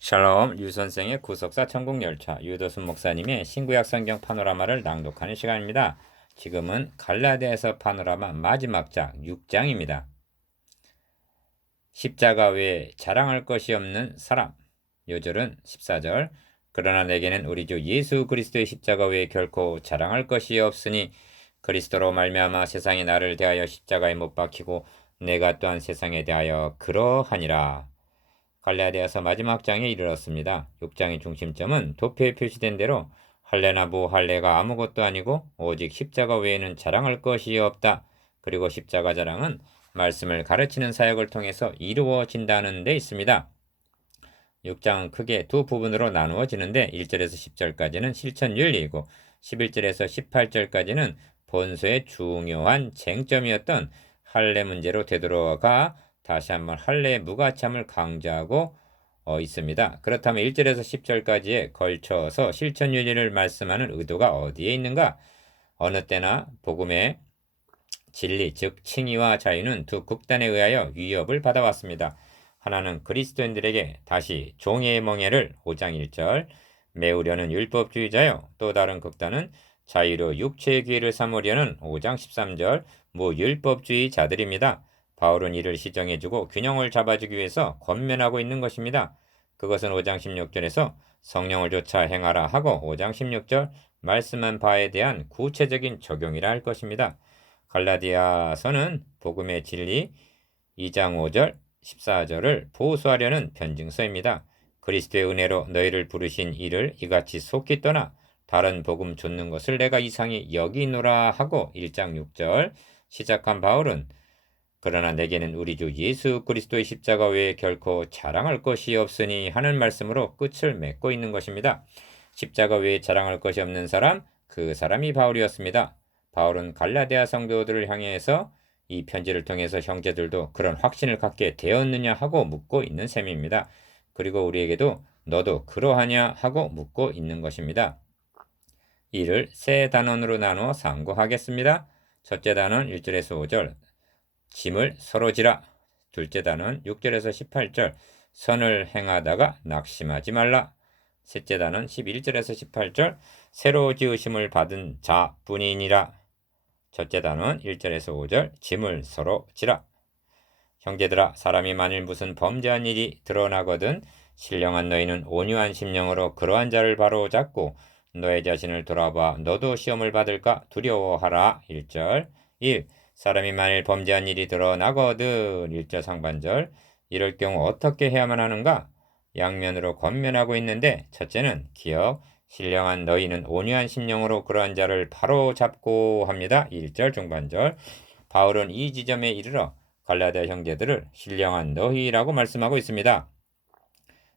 샬롬, 유 선생의 구속사 천국열차, 유도순 목사님의 신구약 성경 파노라마를 낭독하는 시간입니다. 지금은 갈라디아서 파노라마 마지막 장 6장입니다. 십자가 외에 자랑할 것이 없는 사람. 요절은 14절. 그러나 내게는 우리 주 예수 그리스도의 십자가 외에 결코 자랑할 것이 없으니 그리스도로 말미암아 세상이 나를 대하여 십자가에 못 박히고 내가 또한 세상에 대하여 그러하니라. 갈라디아서 마지막 장에 이르렀습니다. 6장의 중심점은 도표에 표시된 대로 할례나 부할례가 아무것도 아니고 오직 십자가 외에는 자랑할 것이 없다. 그리고 십자가 자랑은 말씀을 가르치는 사역을 통해서 이루어진다는 데 있습니다. 6장은 크게 두 부분으로 나누어지는데 1절에서 10절까지는 실천 윤리이고 11절에서 18절까지는 본서의 중요한 쟁점이었던 할례 문제로 되돌아가 다시 한번 할례의 무가참을 강조하고 있습니다. 그렇다면 1절에서 10절까지에 걸쳐서 실천 윤리를 말씀하는 의도가 어디에 있는가? 어느 때나 복음의 진리, 즉 칭의와 자유는 두 극단에 의하여 위협을 받아왔습니다. 하나는 그리스도인들에게 다시 종의 멍에를 5장 1절 메우려는 율법주의자요. 또 다른 극단은 자유로 육체의 기회를 삼으려는 5장 13절 무율법주의자들입니다. 바울은 이를 시정해주고 균형을 잡아주기 위해서 권면하고 있는 것입니다. 그것은 5장 16절에서 성령을 쫓아 행하라 하고 5장 16절 말씀한 바에 대한 구체적인 적용이라 할 것입니다. 갈라디아서는 복음의 진리 2장 5절 14절을 보수하려는 변증서입니다. 그리스도의 은혜로 너희를 부르신 이를 이같이 속히 떠나 다른 복음 좇는 것을 내가 이상히 여기노라 하고 1장 6절 시작한 바울은 그러나 내게는 우리 주 예수 그리스도의 십자가 외에 결코 자랑할 것이 없으니 하는 말씀으로 끝을 맺고 있는 것입니다. 십자가 외에 자랑할 것이 없는 사람, 그 사람이 바울이었습니다. 바울은 갈라디아 성도들을 향해서 이 편지를 통해서 형제들도 그런 확신을 갖게 되었느냐 하고 묻고 있는 셈입니다. 그리고 우리에게도 너도 그러하냐 하고 묻고 있는 것입니다. 이를 세 단원으로 나누어 상고하겠습니다. 첫째 단원 1절에서 5절 짐을 서로 지라. 둘째 단원 6절에서 18절 선을 행하다가 낙심하지 말라. 셋째 단원 11절에서 18절 새로 지으심을 받은 자뿐이니라. 첫째 단원 1절에서 5절 짐을 서로 지라. 형제들아 사람이 만일 무슨 범죄한 일이 드러나거든 신령한 너희는 온유한 심령으로 그러한 자를 바로잡고 너의 자신을 돌아봐 너도 시험을 받을까 두려워하라. 1절 1. 사람이 만일 범죄한 일이 드러나거든 1절 상반절 이럴 경우 어떻게 해야만 하는가? 양면으로 권면하고 있는데 첫째는 기억 신령한 너희는 온유한 심령으로 그러한 자를 바로잡고 합니다. 1절 중반절 바울은 이 지점에 이르러 갈라디아 형제들을 신령한 너희라고 말씀하고 있습니다.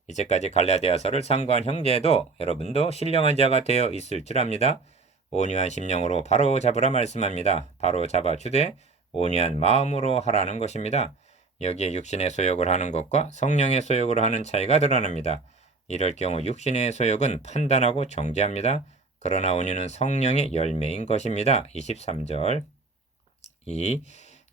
이제까지 갈라디아서를 상고한 형제도 여러분도 신령한 자가 되어 있을 줄 압니다. 온유한 심령으로 바로 잡으라 말씀합니다. 바로 잡아 주되 온유한 마음으로 하라는 것입니다. 여기에 육신의 소욕을 하는 것과 성령의 소욕을 하는 차이가 드러납니다. 이럴 경우 육신의 소욕은 판단하고 정죄합니다. 그러나 온유는 성령의 열매인 것입니다. 23절 2.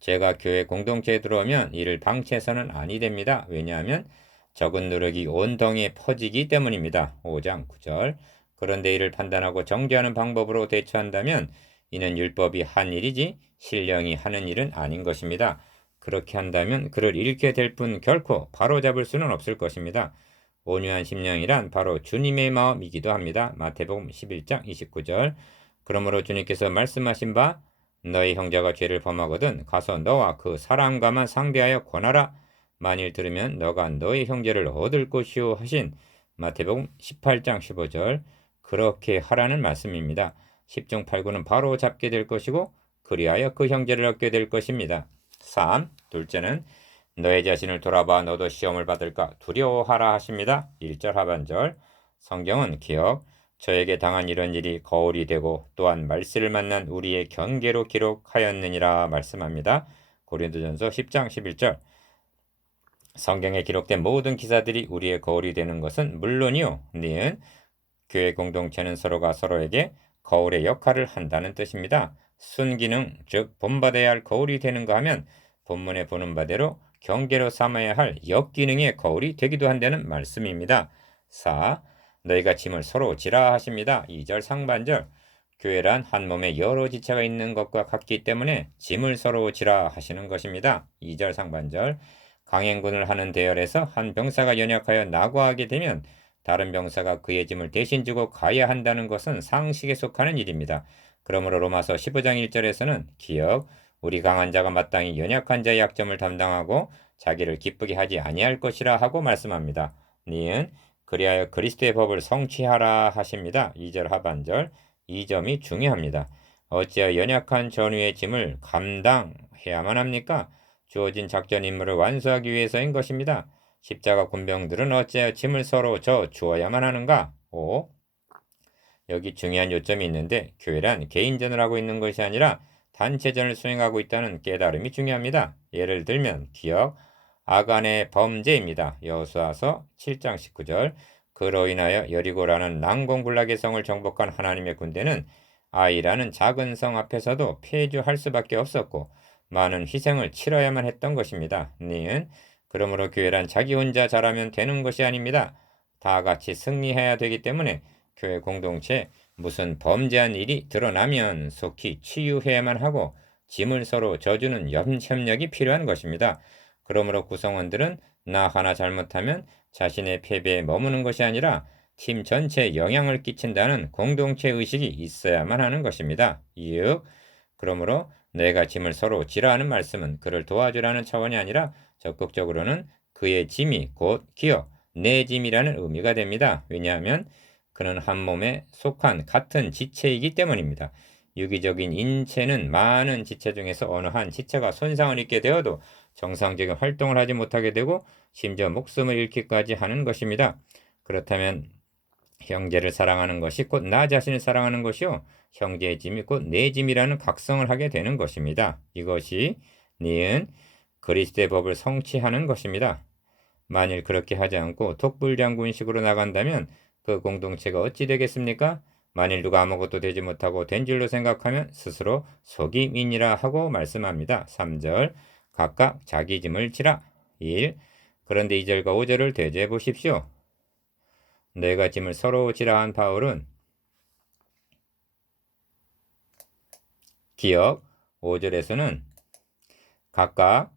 죄가 교회 공동체에 들어오면 이를 방치해서는 아니 됩니다. 왜냐하면 적은 누룩이 온 덩이에 퍼지기 때문입니다. 5장 9절 그런데 이를 판단하고 정죄하는 방법으로 대처한다면 이는 율법이 한 일이지 신령이 하는 일은 아닌 것입니다. 그렇게 한다면 그를 잃게 될 뿐 결코 바로잡을 수는 없을 것입니다. 온유한 심령이란 바로 주님의 마음이기도 합니다. 마태복음 11장 29절 그러므로 주님께서 말씀하신 바 너희 형제가 죄를 범하거든 가서 너와 그 사람과만 상대하여 권하라. 만일 들으면 너가 너희 형제를 얻을 것이요 하신 마태복음 18장 15절 그렇게 하라는 말씀입니다. 10중 8구는 바로 잡게 될 것이고 그리하여 그 형제를 얻게 될 것입니다. 3. 둘째는 너의 자신을 돌아봐 너도 시험을 받을까 두려워하라 하십니다. 1절 하반절 성경은 기억 저에게 당한 이런 일이 거울이 되고 또한 말세를 만난 우리의 경계로 기록하였느니라 말씀합니다. 고린도전서 10장 11절 성경에 기록된 모든 기사들이 우리의 거울이 되는 것은 물론이요. 니은 교회 공동체는 서로가 서로에게 거울의 역할을 한다는 뜻입니다. 순기능 즉 본받아야 할 거울이 되는가 하면 본문에 보는 바대로 경계로 삼아야 할 역기능의 거울이 되기도 한다는 말씀입니다. 4. 너희가 짐을 서로 지라 하십니다. 2절 상반절. 교회란 한 몸에 여러 지체가 있는 것과 같기 때문에 짐을 서로 지라 하시는 것입니다. 2절 상반절. 강행군을 하는 대열에서 한 병사가 연약하여 낙오하게 되면 다른 병사가 그의 짐을 대신 지고 가야 한다는 것은 상식에 속하는 일입니다. 그러므로 로마서 15장 1절에서는 기억, 우리 강한 자가 마땅히 연약한 자의 약점을 담당하고 자기를 기쁘게 하지 아니할 것이라 하고 말씀합니다. 니은 그리하여 그리스도의 법을 성취하라 하십니다. 2절 하반절. 이 점이 중요합니다. 어찌하여 연약한 전우의 짐을 감당해야만 합니까? 주어진 작전 임무를 완수하기 위해서인 것입니다. 십자가 군병들은 어찌하여 짐을 서로 져 주어야만 하는가? 5. 여기 중요한 요점이 있는데 교회란 개인전을 하고 있는 것이 아니라 단체전을 수행하고 있다는 깨달음이 중요합니다. 예를 들면 기억, 아간의 범죄입니다. 여호수아서 7장 19절. 그로 인하여 여리고라는 난공불락의 성을 정복한 하나님의 군대는 아이라는 작은 성 앞에서도 패주할 수밖에 없었고 많은 희생을 치러야만 했던 것입니다. 니은 그러므로 교회란 자기 혼자 잘하면 되는 것이 아닙니다. 다 같이 승리해야 되기 때문에 교회 공동체에 무슨 범죄한 일이 드러나면 속히 치유해야만 하고 짐을 서로 져주는 협력이 필요한 것입니다. 그러므로 구성원들은 나 하나 잘못하면 자신의 패배에 머무는 것이 아니라 팀 전체에 영향을 끼친다는 공동체 의식이 있어야만 하는 것입니다. 이윽 그러므로 내가 짐을 서로 지라하는 말씀은 그를 도와주라는 차원이 아니라 적극적으로는 그의 짐이 곧 기억, 내 짐이라는 의미가 됩니다. 왜냐하면 그는 한 몸에 속한 같은 지체이기 때문입니다. 유기적인 인체는 많은 지체 중에서 어느 한 지체가 손상을 입게 되어도 정상적인 활동을 하지 못하게 되고 심지어 목숨을 잃기까지 하는 것입니다. 그렇다면 형제를 사랑하는 것이 곧 나 자신을 사랑하는 것이요 형제의 짐이 곧 내 짐이라는 각성을 하게 되는 것입니다. 이것이 니은 그리스도의 법을 성취하는 것입니다. 만일 그렇게 하지 않고 독불장군식으로 나간다면 그 공동체가 어찌 되겠습니까? 만일 누가 아무것도 되지 못하고 된 줄로 생각하면 스스로 속임이니라 하고 말씀합니다. 3절 각각 자기 짐을 지라. 1. 그런데 2절과 5절을 대조해 보십시오. 내가 짐을 서로 지라 한 바울은 기억 5절에서는 각각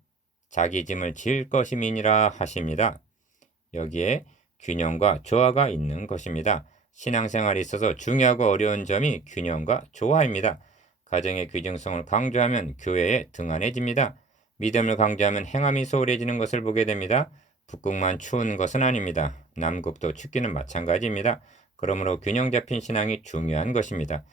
자기 짐을 질 것임이니라 하십니다. 여기에 균형과 조화가 있는 것입니다. 신앙생활에 있어서 중요하고 어려운 점이 균형과 조화입니다. 가정의 규정성을 강조하면 교회에 등한해집니다. 믿음을 강조하면 행함이 소홀해지는 것을 보게 됩니다. 북극만 추운 것은 아닙니다. 남극도 춥기는 마찬가지입니다. 그러므로 균형 잡힌 신앙이 중요한 것입니다.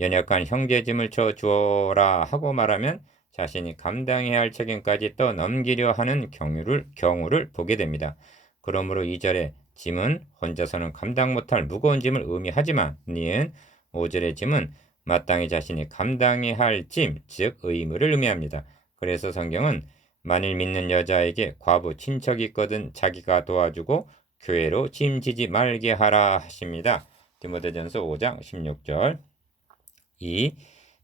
연약한 형제 짐을 져 주어라 하고 말하면 자신이 감당해야 할 책임까지 떠넘기려 하는 경우를 보게 됩니다. 그러므로 2절의 짐은 혼자서는 감당 못할 무거운 짐을 의미하지만 니은 5절의 짐은 마땅히 자신이 감당해야 할 짐, 즉 의무를 의미합니다. 그래서 성경은 만일 믿는 여자에게 과부 친척이 있거든 자기가 도와주고 교회로 짐지지 말게 하라 하십니다. 디모데전서 5장 16절.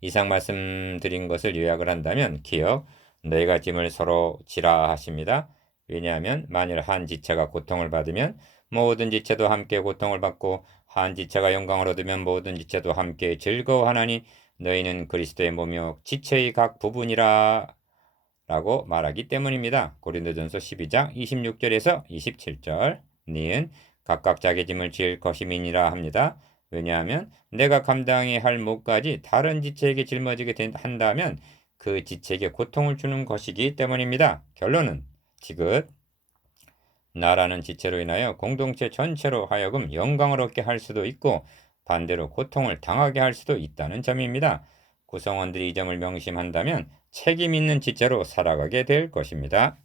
이상 말씀드린 것을 요약을 한다면 기억, 너희가 짐을 서로 지라 하십니다. 왜냐하면 만일 한 지체가 고통을 받으면 모든 지체도 함께 고통을 받고 한 지체가 영광을 얻으면 모든 지체도 함께 즐거워하나니 너희는 그리스도의 몸이요 지체의 각 부분이라 라고 말하기 때문입니다. 고린도전서 12장 26절에서 27절. 니은 각각 자기 짐을 지을 것임이니라 합니다. 왜냐하면 내가 감당해야 할 몫까지 다른 지체에게 짊어지게 한다면 그 지체에게 고통을 주는 것이기 때문입니다. 결론은 지긋 나라는 지체로 인하여 공동체 전체로 하여금 영광을 얻게 할 수도 있고 반대로 고통을 당하게 할 수도 있다는 점입니다. 구성원들이 이 점을 명심한다면 책임 있는 지체로 살아가게 될 것입니다.